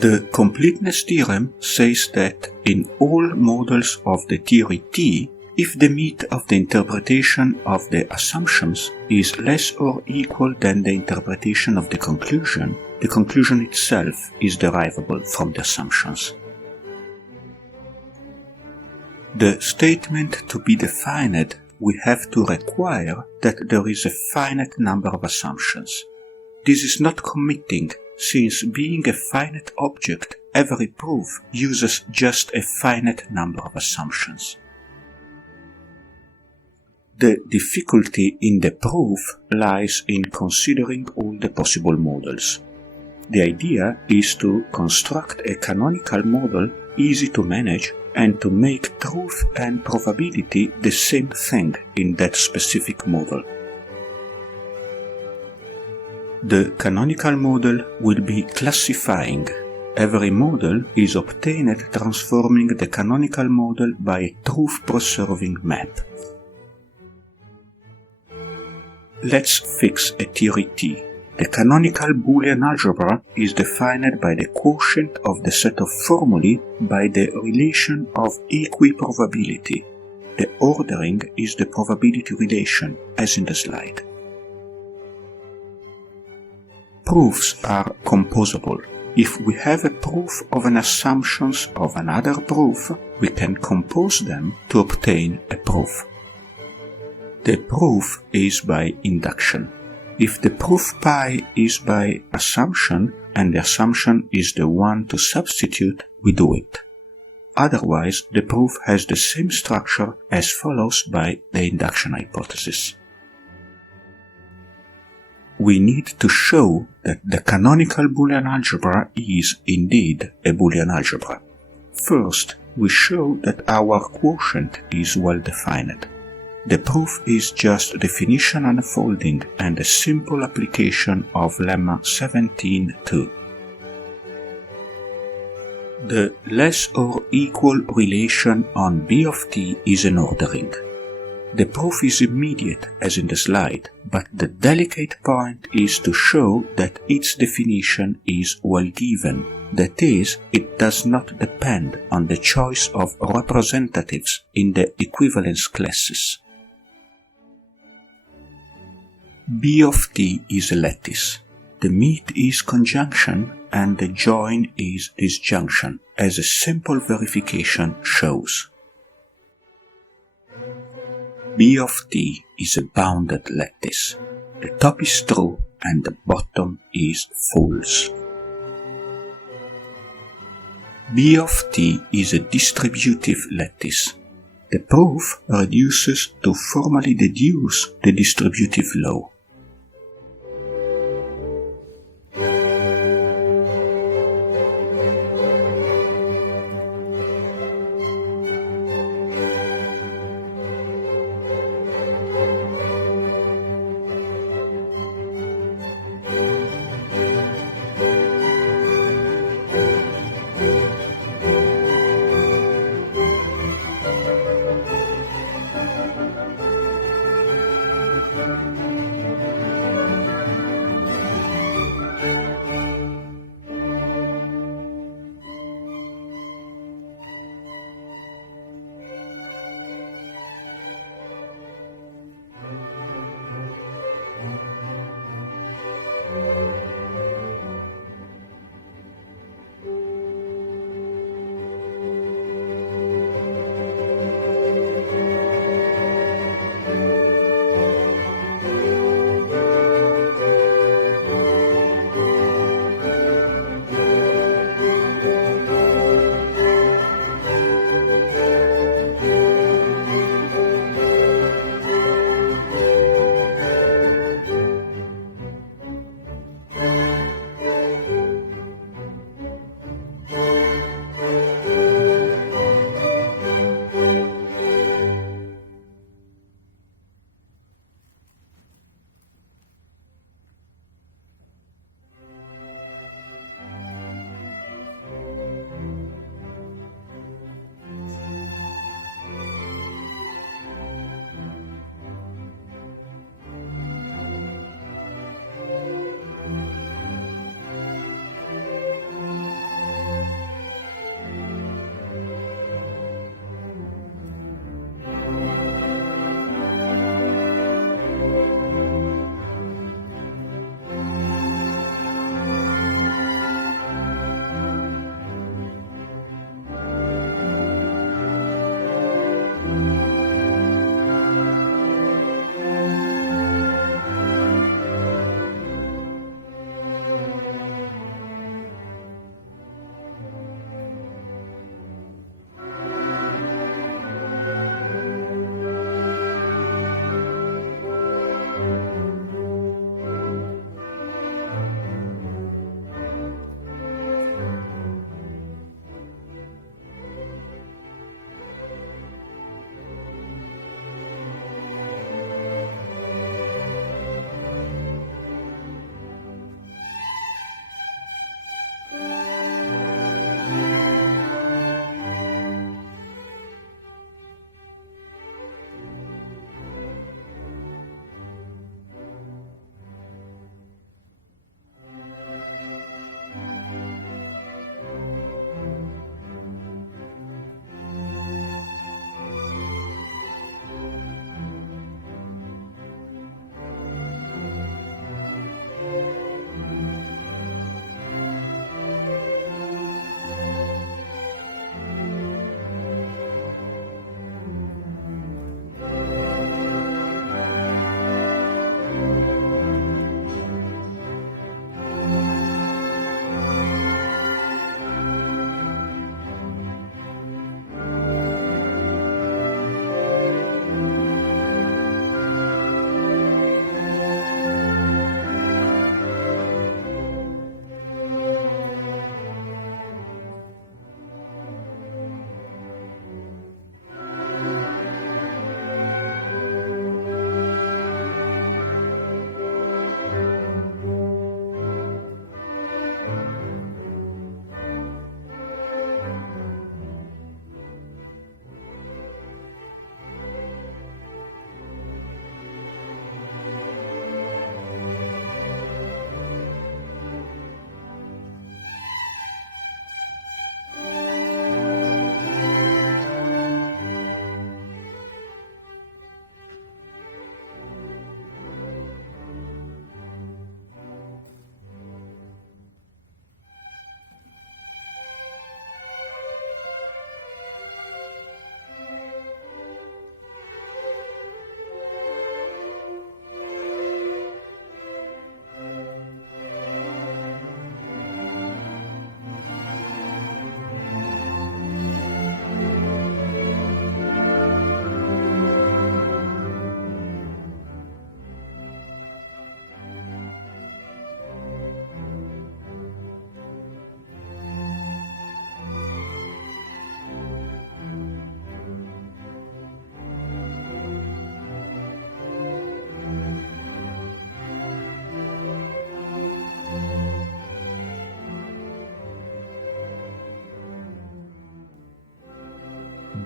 The completeness theorem says that in all models of the theory T, if the meat of the interpretation of the assumptions is less or equal than the interpretation of the conclusion itself is derivable from the assumptions. The statement to be defined, we have to require that there is a finite number of assumptions. This is not committing, since being a finite object, every proof uses just a finite number of assumptions. The difficulty in the proof lies in considering all the possible models. The idea is to construct a canonical model easy to manage and to make truth and probability the same thing in that specific model. The canonical model will be classifying. Every model is obtained transforming the canonical model by a truth-preserving map. Let's fix a theory T. The canonical Boolean algebra is defined by the quotient of the set of formulae by the relation of equiprobability. The ordering is the probability relation, as in the slide. Proofs are composable. If we have a proof of an assumption of another proof, we can compose them to obtain a proof. The proof is by induction. If the proof pi is by assumption and the assumption is the one to substitute, we do it. Otherwise, the proof has the same structure as follows by the induction hypothesis. We need to show that the canonical Boolean algebra is indeed a Boolean algebra. First, we show that our quotient is well defined. The proof is just definition unfolding and a simple application of lemma 17.2. The less or equal relation on B of t is an ordering. The proof is immediate, as in the slide, but the delicate point is to show that its definition is well given. That is, it does not depend on the choice of representatives in the equivalence classes. B of t is a lattice. The meet is conjunction and the join is disjunction, as a simple verification shows. B of t is a bounded lattice. The top is true and the bottom is false. B of t is a distributive lattice. The proof reduces to formally deduce the distributive law.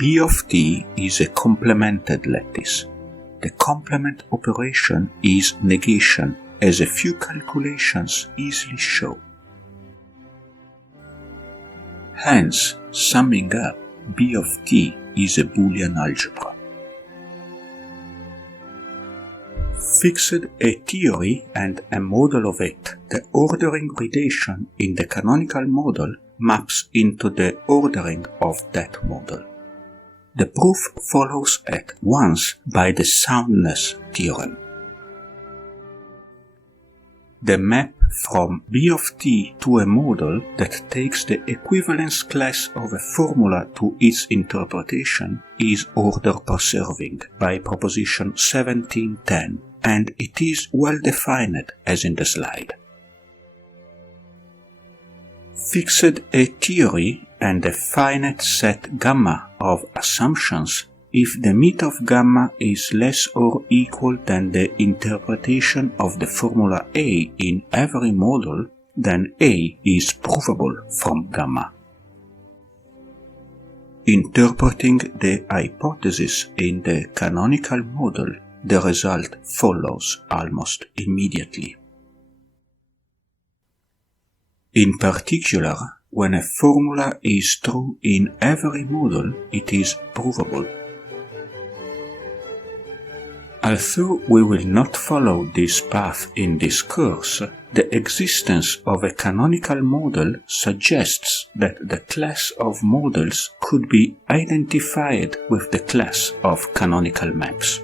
B of t is a complemented lattice. The complement operation is negation, as a few calculations easily show. Hence, summing up, B of t is a Boolean algebra. Fixed a theory and a model of it, the ordering gradation in the canonical model maps into the ordering of that model. The proof follows at once by the soundness theorem. The map from B of t to a model that takes the equivalence class of a formula to its interpretation is order-preserving by proposition 1710, and it is well defined as in the slide. Fixed a theory and a finite set gamma of assumptions if the meet of gamma is less or equal than the interpretation of the formula A in every model, then A is provable from gamma. Interpreting the hypothesis in the canonical model, the result follows almost immediately. In particular, when a formula is true in every model, it is provable. Although we will not follow this path in this course, the existence of a canonical model suggests that the class of models could be identified with the class of canonical maps.